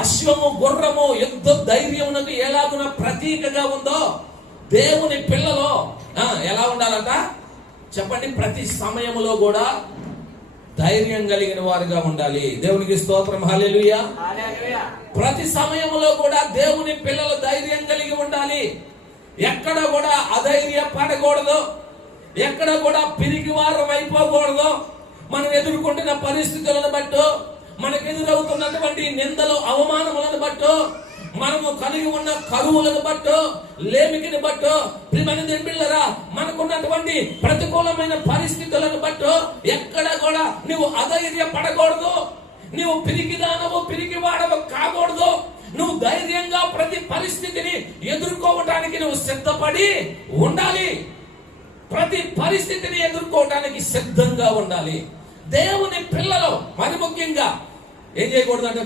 అశ్వము గుర్రము యుద్ధ ధైర్యమునకు ఎలాగున ప్రతీకగా ఉందో దేవుని పిల్లలో ఎలా ఉండాలంట చెప్పండి. ప్రతి సమయములో కూడా ధైర్యం కలిగిన వారుగా ఉండాలి. దేవునికి స్తోత్రం, హల్లెలూయా. ప్రతి సమయంలో కూడా దేవుని పిల్లలు ధైర్యం కలిగి ఉండాలి. ఎక్కడ కూడా అధైర్య పడకూడదు, ఎక్కడ కూడా పిరిగివారం అయిపోకూడదు. మనం ఎదుర్కొంటున్న పరిస్థితులను బట్టు, మనకు ఎదురవుతున్నటువంటి నిందలు అవమానములను బట్టు, మనము కలిగి ఉన్న కరువులను బట్టు, లేమికిని బట్టు, ప్రియమైన దేవుని బిడ్డలారా, మనకున్నటువంటి ప్రతికూలమైన పరిస్థితులను బట్టు ఎక్కడ కూడా నువ్వు అధైర్య పడకూడదు. నువ్వు పిరిగిదానవు పిరిగివాడవు కాకూడదు. నువ్వు ధైర్యంగా ప్రతి పరిస్థితిని ఎదుర్కోవటానికి నువ్వు సిద్ధపడి ఉండాలి. ప్రతి పరిస్థితిని ఎదుర్కోవటానికి సిద్ధంగా ఉండాలి. దేవుని పిల్లలు మరి ముఖ్యంగా ఏం చేయకూడదు అంటే